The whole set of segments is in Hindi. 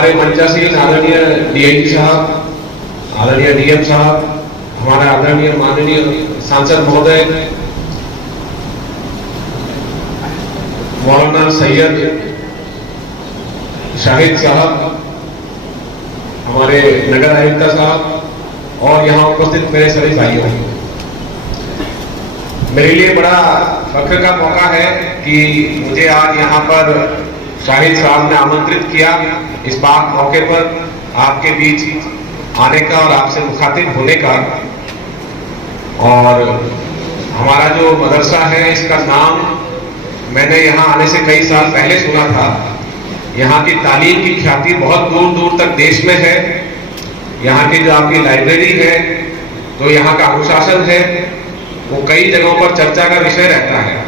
हमारे मंचासीन आदरणीय डीआईजी साहब, आदरणीय डीएम साहब, हमारे आदरणीय माननीय सांसद महोदय मौलाना सैयद शाहिद साहब, हमारे नगर आयुक्त साहब और यहां उपस्थित मेरे सभी भाइयों, मेरे लिए बड़ा फख्र का मौका है कि मुझे आज यहां पर शाहिद साहब ने आमंत्रित किया इस बात मौके पर आपके बीच आने का और आपसे मुखातिब होने का। और हमारा जो मदरसा है इसका नाम मैंने यहाँ आने से कई साल पहले सुना था। यहाँ की तालीम की ख्याति बहुत दूर दूर तक देश में है। यहाँ की जो आपकी लाइब्रेरी है, जो यहाँ का अनुशासन है, वो कई जगहों पर चर्चा का विषय रहता है।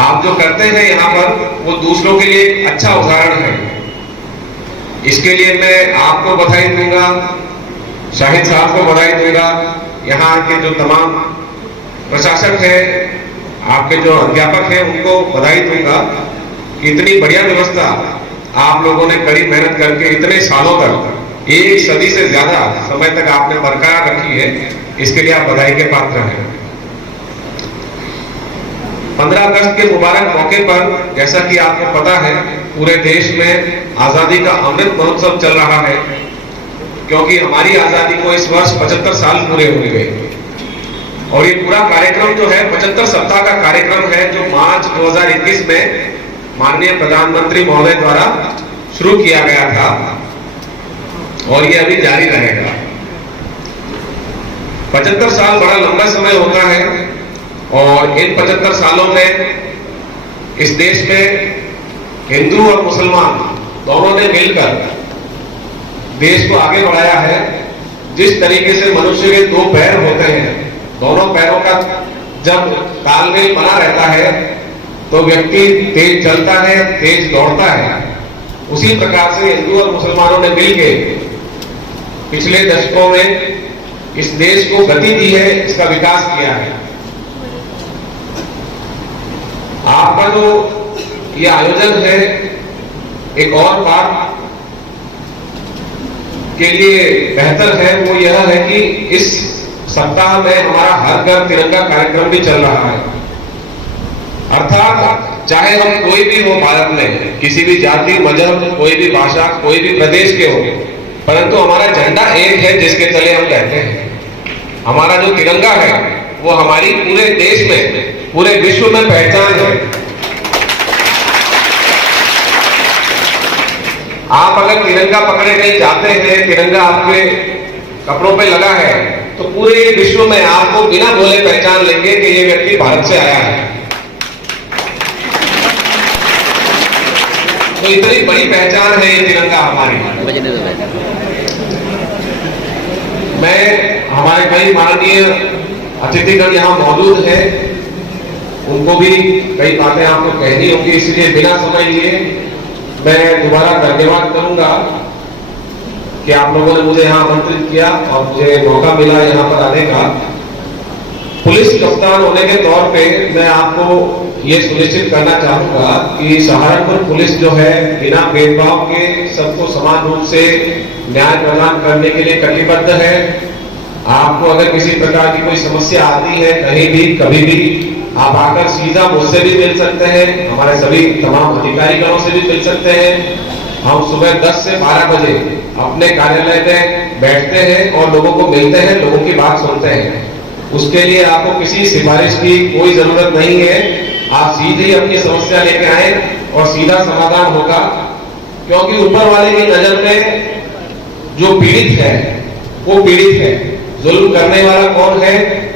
आप जो करते हैं यहाँ पर वो दूसरों के लिए अच्छा उदाहरण है। इसके लिए मैं आपको बधाई दूंगा, शाहिद साहब को बधाई दूंगा, यहाँ के जो तमाम प्रशासक हैं, आपके जो अध्यापक हैं उनको बधाई दूंगा कि इतनी बढ़िया व्यवस्था आप लोगों ने कड़ी मेहनत करके इतने सालों तक, 1 सदी से ज्यादा समय तक आपने बरकरार रखी है। इसके लिए आप बधाई के पात्र हैं। 15 अगस्त के मुबारक मौके पर जैसा कि आपको पता है पूरे देश में आजादी का अमृत महोत्सव चल रहा है, क्योंकि हमारी आजादी को इस वर्ष 75 साल पूरे हो गए। और ये पूरा कार्यक्रम जो है 75 सप्ताह का कार्यक्रम है, जो मार्च 2021 में माननीय प्रधानमंत्री महोदय द्वारा शुरू किया गया था और ये अभी जारी रहेगा। 75 साल बड़ा लंबा समय होता है और इन 75 सालों में इस देश में हिंदू और मुसलमान दोनों ने मिलकर देश को आगे बढ़ाया है। जिस तरीके से मनुष्य के 2 पैर होते हैं, दोनों पैरों का जब तालमेल बना रहता है तो व्यक्ति तेज चलता है, तेज दौड़ता है। उसी प्रकार से हिंदू और मुसलमानों ने मिलकर पिछले दशकों में इस देश को गति दी है, इसका विकास किया है। आपका जो ये आयोजन है, एक और बात के लिए बेहतर है, वो यह है कि इस सप्ताह में हमारा हर घर तिरंगा कार्यक्रम भी चल रहा है। अर्थात चाहे हम कोई भी हो भारत में, किसी भी जाति, मजहब, कोई भी भाषा, कोई भी प्रदेश के हो, परंतु हमारा झंडा एक है जिसके तले हम रहते हैं। हमारा जो तिरंगा है वो हमारी पूरे देश में, पूरे विश्व में पहचान है। आप अगर तिरंगा पकड़े कहीं जाते हैं, तिरंगा आपके कपड़ों पे लगा है, तो पूरे विश्व में आपको बिना बोले पहचान लेंगे कि ये व्यक्ति भारत से आया है। तो इतनी बड़ी पहचान है ये तिरंगा हमारी। मैं, हमारे कई माननीय अतिथिगण यहाँ मौजूद हैं, उनको भी कई बातें आपको कहनी होंगी, इसलिए बिना समय लिए मैं दोबारा धन्यवाद करूंगा कि आप लोगों ने मुझे यहाँ आमंत्रित किया और मुझे मौका मिला यहाँ पर आने का। पुलिस कप्तान होने के तौर पे मैं आपको ये सुनिश्चित करना चाहूंगा कि सहारनपुर पुलिस जो है बिना भेदभाव के सबको समान रूप से न्याय प्रदान करने के लिए कटिबद्ध है। आपको अगर किसी प्रकार की कोई समस्या आती है कहीं भी, कभी भी, आप आकर सीधा मुझसे भी मिल सकते हैं, हमारे सभी तमाम अधिकारीगणों से भी मिल सकते हैं। हम सुबह 10 से 12 बजे अपने कार्यालय में बैठते हैं और लोगों को मिलते हैं, लोगों की बात सुनते हैं। उसके लिए आपको किसी सिफारिश की कोई जरूरत नहीं है। आप सीधे ही अपनी समस्या लेके आए और सीधा समाधान होगा, क्योंकि ऊपर वाले की नजर में जो पीड़ित है वो पीड़ित है। जुल्म करने वाला कौन है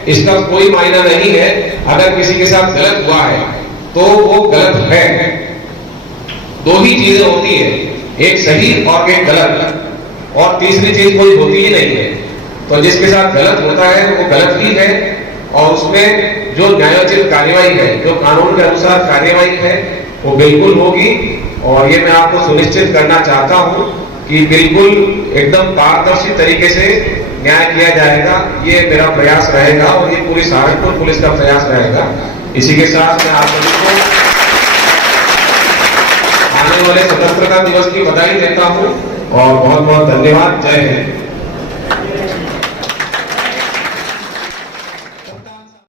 इसका कोई मायना नहीं है। अगर किसी के साथ गलत हुआ है तो वो गलत है। 2 ही चीजें होती है, एक सही और एक गलत, और तीसरी चीज कोई होती ही नहीं है। तो जिसके साथ गलत होता है वो गलत ही है, और उसमें जो न्यायोचित कार्यवाही है, जो कानून के अनुसार कार्यवाही है, वो बिल्कुल होगी। और ये मैं आपको सुनिश्चित करना चाहता हूं कि बिल्कुल एकदम पारदर्शी तरीके से न्याय किया जाएगा। ये मेरा प्रयास रहेगा और ये पूरी सहारनपुर पुलिस का प्रयास रहेगा। इसी के साथ मैं आप सभी को आने आने वाले स्वतंत्रता दिवस की बधाई देता हूं और बहुत बहुत धन्यवाद। जय हिंद।